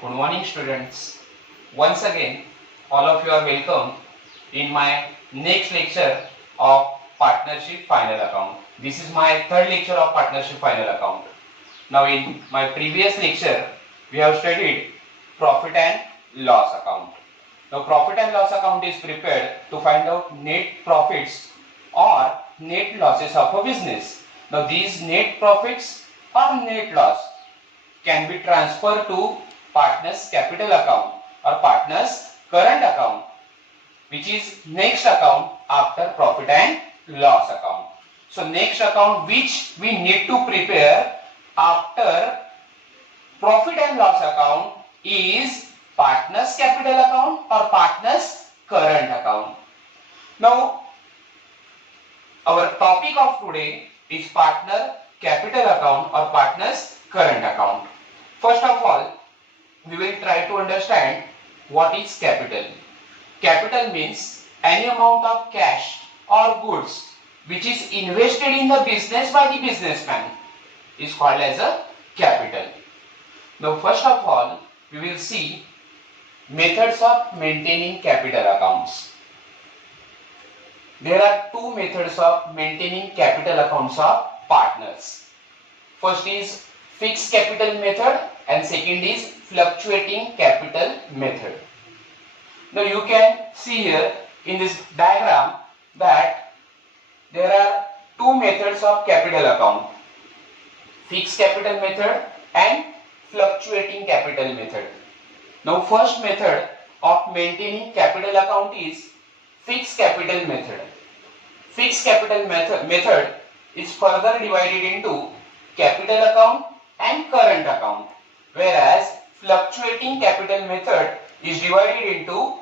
Good morning, students. Once again, all of you are welcome in my next lecture of Partnership Final Account. This is my third lecture of Partnership Final Account. Now, in my previous lecture, we have studied Profit and Loss Account. Now, Profit and Loss Account is prepared to find out net profits or net losses of a business. Now, these net profits or net loss can be transferred to partner's capital account or partner's current account, which is next account after profit and loss account. So next account which we need to prepare after profit and loss account is partner's capital account or partner's current account. Now our topic of today is partner capital account or partner's current account. First of all, we will try to understand what is capital. Capital means any amount of cash or goods which is invested in the business by the businessman is called as a capital. Now first of all, we will see methods of maintaining capital accounts. There are two methods of maintaining capital accounts of partners. First is fixed capital method and second is fluctuating capital method. Now you can see here in this diagram that there are two methods of capital account, fixed capital method and fluctuating capital method. Now first method of maintaining capital account is fixed capital method. Fixed capital method is further divided into capital account and current account, whereas fluctuating capital method is divided into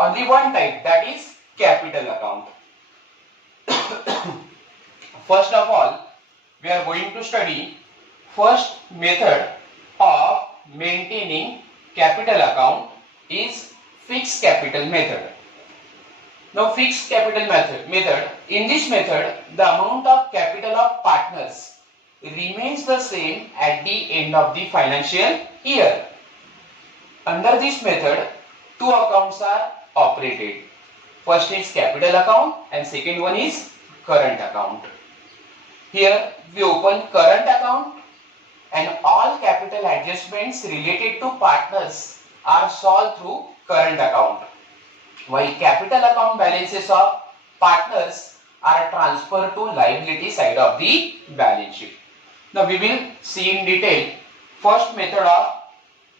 only one type, that is capital account. First of all, we are going to study first method of maintaining capital account is fixed capital method. Now fixed capital method, in this method the amount of capital of partners remains the same at the end of the financial year. Under this method, two accounts are operated. First is capital account and second one is current account. Here we open current account and all capital adjustments related to partners are solved through current account, while capital account balances of partners are transferred to liability side of the balance sheet. Now we will see in detail first method of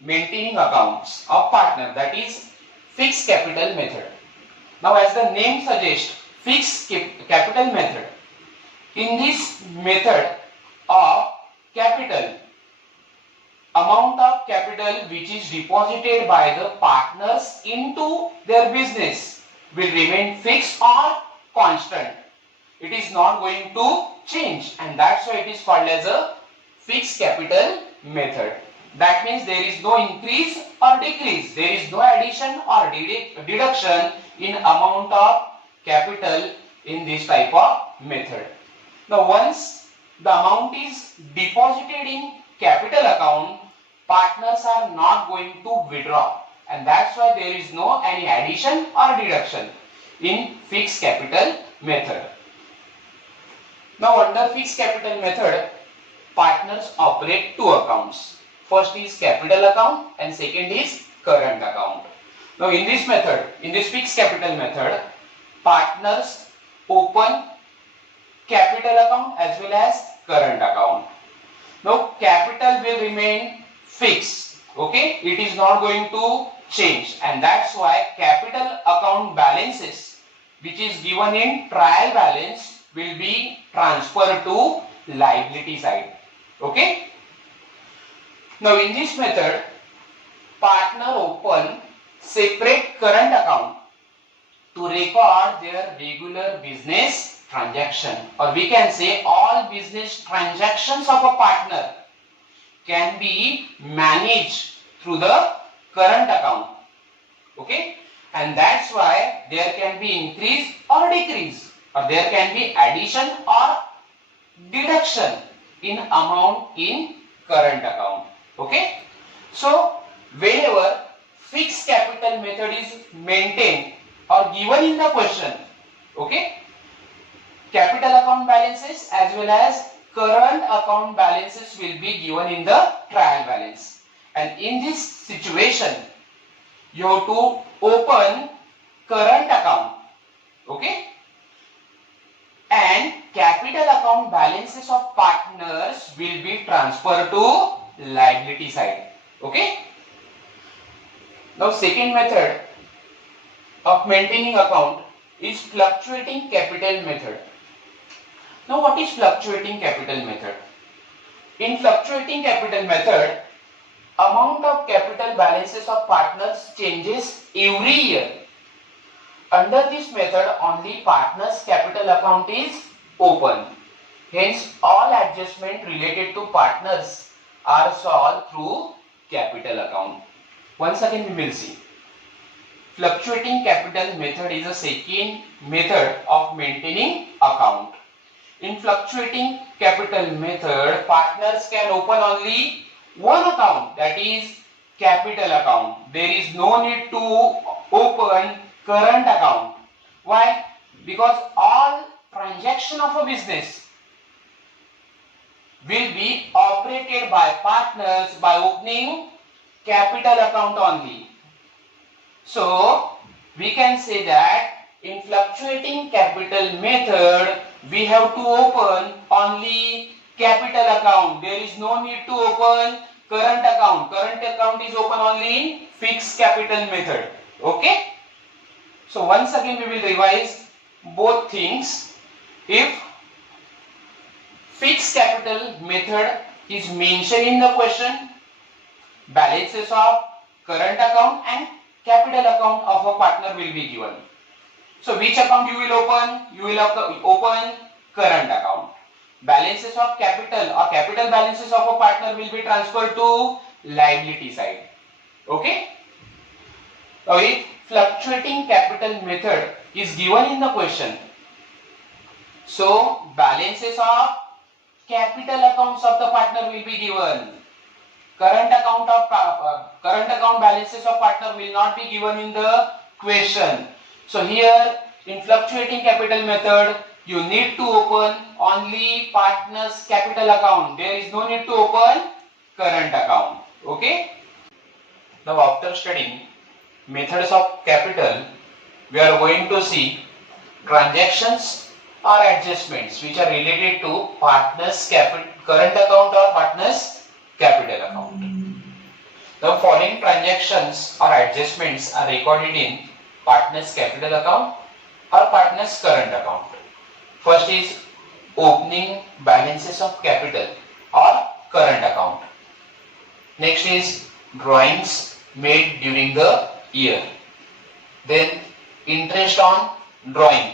maintaining accounts of partner, that is fixed capital method. Now as the name suggests, fixed capital method. In this method of capital, amount of capital which is deposited by the partners into their business will remain fixed or constant. It is not going to change, and that's why it is called as a fixed capital method. That means there is no increase or decrease, there is no addition or deduction in amount of capital in this type of method. Now once the amount is deposited in capital account, partners are not going to withdraw, and that's why there is no any addition or deduction in fixed capital method. Now under fixed capital method, partners operate two accounts. First is capital account and second is current account. Now in this method, in this fixed capital method, partners open capital account as well as current account. Now capital will remain fixed, okay, it is not going to change, and that's why capital account balances which is given in trial balance will be transferred to liability side, okay. Now in this method, partner open separate current account to record their regular business transaction, or we can say all business transactions of a partner can be managed through the current account, okay, and that's why there can be increase or decrease, or there can be addition or deduction in amount in current account, okay. So whenever fixed capital method is maintained or given in the question, okay, capital account balances as well as current account balances will be given in the trial balance, and in this situation you have to open current account, okay, and capital account balances of partners will be transferred to liability side, okay. Now second method of maintaining account is fluctuating capital method. Now what is fluctuating capital method? In fluctuating capital method, amount of capital balances of partners changes every year. Under this method, only partners capital account is open. Hence, all adjustment related to partners are solved through capital account. Once again we will see. Fluctuating capital method is a second method of maintaining account. In fluctuating capital method, partners can open only one account, that is capital account. There is no need to open current account. Why? Because all transaction of a business will be operated by partners by opening capital account only. So we can say that in fluctuating capital method we have to open only capital account. There is no need to open current account. Current account is open only in fixed capital method. Okay. So once again we will revise both things. If fixed capital method is mentioned in the question, balances of current account and capital account of a partner will be given. So which account you will open? You will open current account. Balances of capital or capital balances of a partner will be transferred to liability side. Okay. Now if fluctuating capital method is given in the question, so balances of capital accounts of the partner will be given. Current account balances of partner will not be given in the question. So here in fluctuating capital method you need to open only partner's capital account. There is no need to open current account. Okay. Now after studying methods of capital, we are going to see transactions or adjustments which are related to partner's current account or partner's capital account. The following transactions or adjustments are recorded in partner's capital account or partner's current account. First is opening balances of capital or current account. Next is drawings made during the year. Then interest on drawing.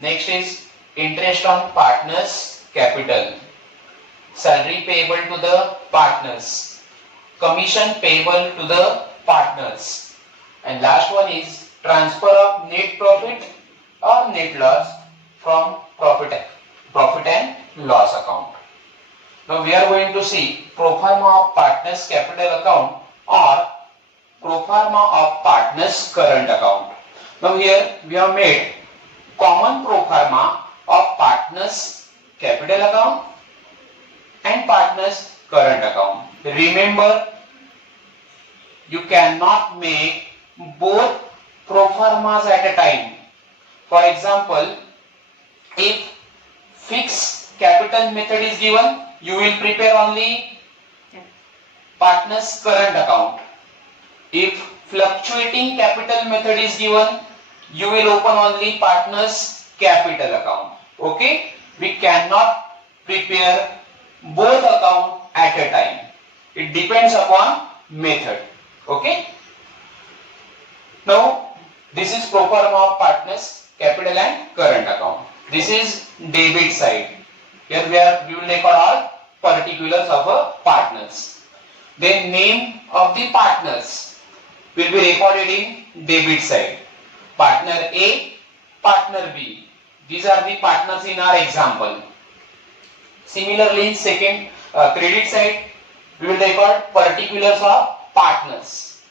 Next is interest on partner's capital. Salary payable to the partners. Commission payable to the partners. And last one is transfer of net profit or net loss from profit and loss account. Now we are going to see pro forma of partners capital account or pro forma of partners current account. Now here we have made common pro forma of partners capital account and partners current account. Remember, you cannot make both pro formas at a time. For example, if fixed capital method is given, you will prepare only partner's current account. If fluctuating capital method is given, you will open only partner's capital account. Okay? We cannot prepare both account at a time. It depends upon method. Okay? Now, this is pro forma of partners capital and current account. This is debit side. Here we will record all particulars of a partners. Then name of the partners will be recorded in debit side. Partner A, partner B. These are the partners in our example. Similarly, in second credit side, we will record particulars of partners.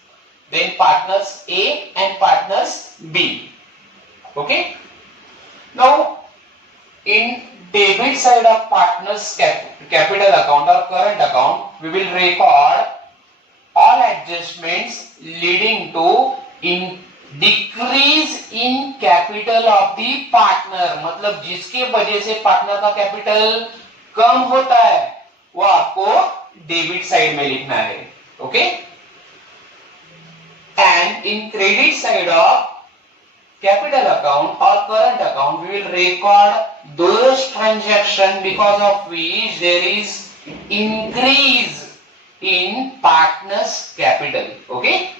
Then partners A and partners B. Okay. Now in debit side of partners capital account or current account, we will record all adjustments leading to in decrease in capital of the partner, मतलब जिसके वजह से partner का capital कम होता है वो आपको debit side में लिखना है. Okay. And in credit side of capital account or current account, we will record those transactions because of which there is increase in partners capital. Okay,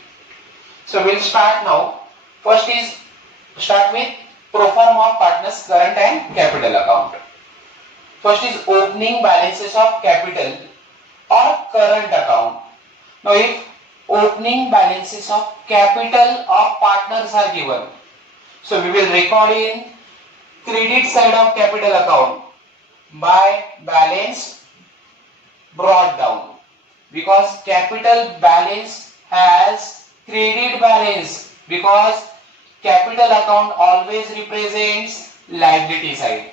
so we'll start now. First is start with pro forma of partners current and capital account. First is opening balances of capital or current account. Now if opening balances of capital of partners are given, so we will record in credit side of capital account by balance brought down, because capital balance has credit balance, because capital account always represents liability side,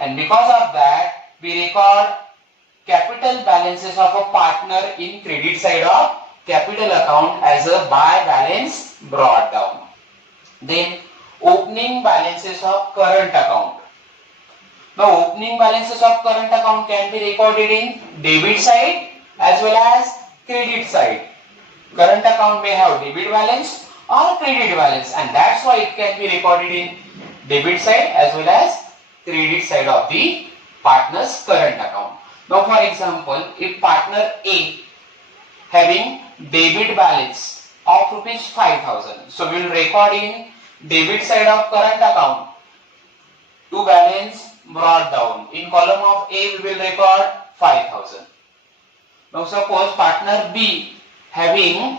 and because of that we record capital balances of a partner in credit side of capital account as a by balance brought down. Then opening balances of current account. Now opening balances of current account can be recorded in debit side as well as credit side. Current account may have debit balance or credit balance, and that's why it can be recorded in debit side as well as credit side of the partner's current account. Now for example, if partner A having debit balance of rupees 5,000, so we will record in debit side of current account to balance brought down. In column of A we will record 5,000. Now suppose partner B having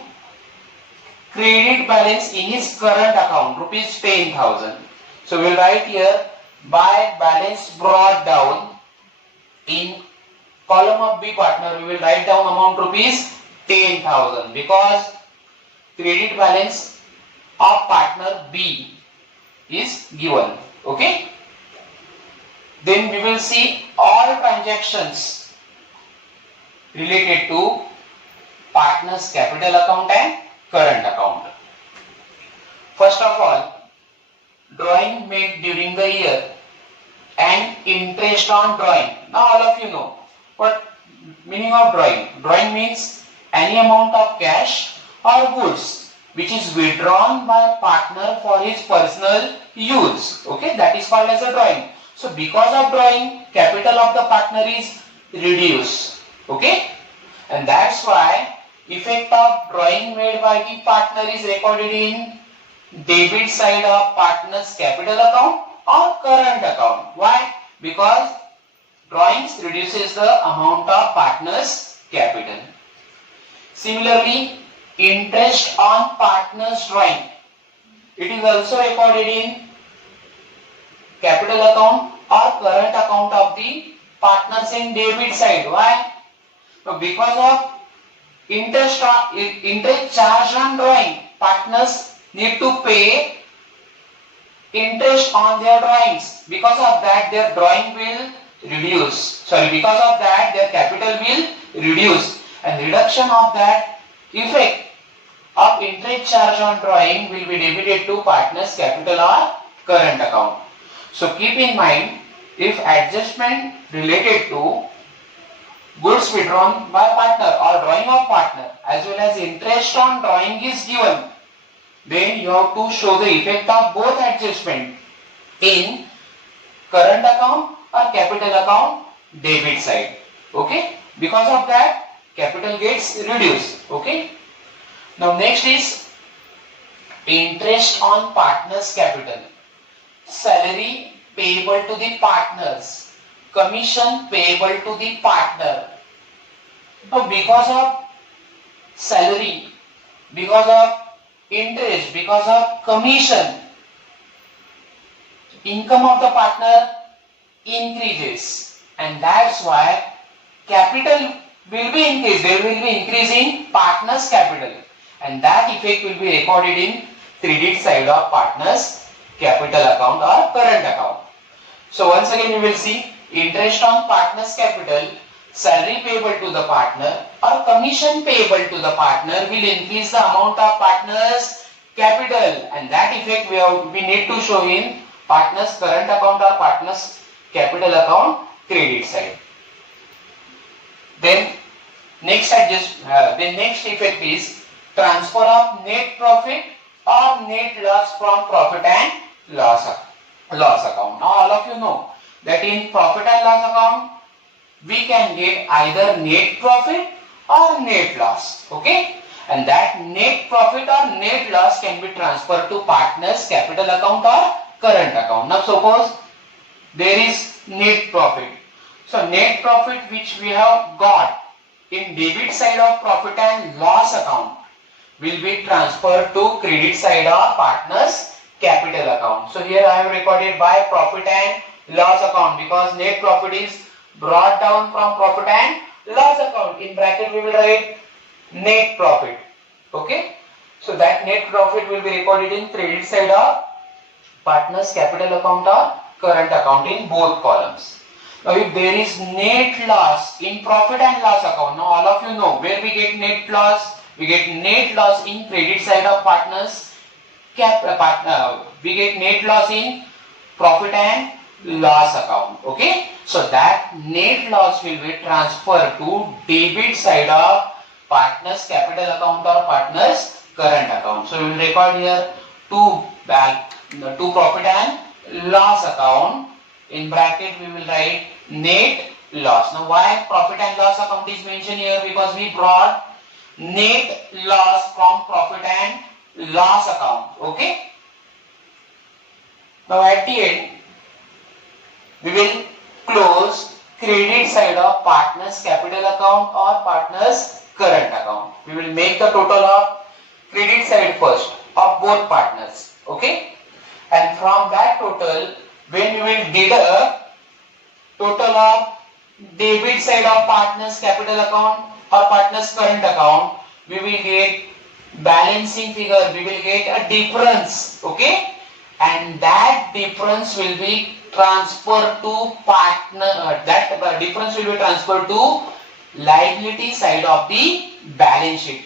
credit balance in his current account rupees 10,000. So we will write here by balance brought down. In column of B partner we will write down amount rupees 10,000, because credit balance of partner B is given. Okay. Then we will see all transactions related to partner's capital account and current account. First of all, drawing made during the year and interest on drawing. Now all of you know what meaning of drawing. Drawing means any amount of cash or goods which is withdrawn by partner for his personal use. Okay, that is called as a drawing. So because of drawing, capital of the partner is reduced. Okay, and that's why effect of drawing made by the partner is recorded in debit side of partner's capital account or current account. Why? Because drawings reduces the amount of partner's capital. Similarly, interest on partner's drawing, it is also recorded in capital account or current account of the partners in debit side. Why? Because of interest charged on drawing, partners need to pay interest on their drawings. Because of that their drawing will reduce. Because of that their capital will reduce, and reduction of that effect of interest charge on drawing will be debited to partner's capital or current account. So keep in mind, if adjustment related to goods withdrawn by partner or drawing of partner as well as interest on drawing is given, then you have to show the effect of both adjustment in current account or capital account debit side. Okay, because of that capital gets reduced. Okay. Now next is interest on partner's capital. Salary payable to the partners, commission payable to the partner. Now because of salary, because of interest, because of commission, income of the partner increases, and that's why capital will be increased. There will be increase in partner's capital, and that effect will be recorded in credit side of partner's capital account or current account. So once again we will see interest on partner's capital, salary payable to the partner or commission payable to the partner will increase the amount of partner's capital, and that effect we need to show in partner's current account or partner's capital account credit side. Then next the next effect is transfer of net profit or net loss from profit and loss account. Now all of you know that in profit and loss account we can get either net profit or net loss, okay, and that net profit or net loss can be transferred to partner's capital account or current account. Now suppose there is net profit, so net profit which we have got in debit side of profit and loss account will be transferred to credit side of partner's capital account. So here I have recorded by profit and loss account because net profit is brought down from profit and loss account. In bracket we will write net profit, okay. So that net profit will be recorded in credit side of partner's capital account or current account in both columns. Now if there is net loss in profit and loss account, now all of you know where we get net loss. We get net loss in credit side of partner's we get net loss in profit and loss account, okay. So that net loss will be transferred to debit side of partner's capital account or partner's current account. So we will record here two profit and loss account. In bracket we will write net loss. Now why profit and loss account is mentioned here? Because we brought net loss from profit and loss account, okay. Now at the end we will close credit side of partner's capital account or partner's current account. We will make the total of credit side first of both partners, okay, and from that total when we will deduct total of debit side of partner's capital account or partner's current account, we will get balancing figure, we will get a difference, okay, and that difference will be transferred to difference will be transferred to liability side of the balance sheet.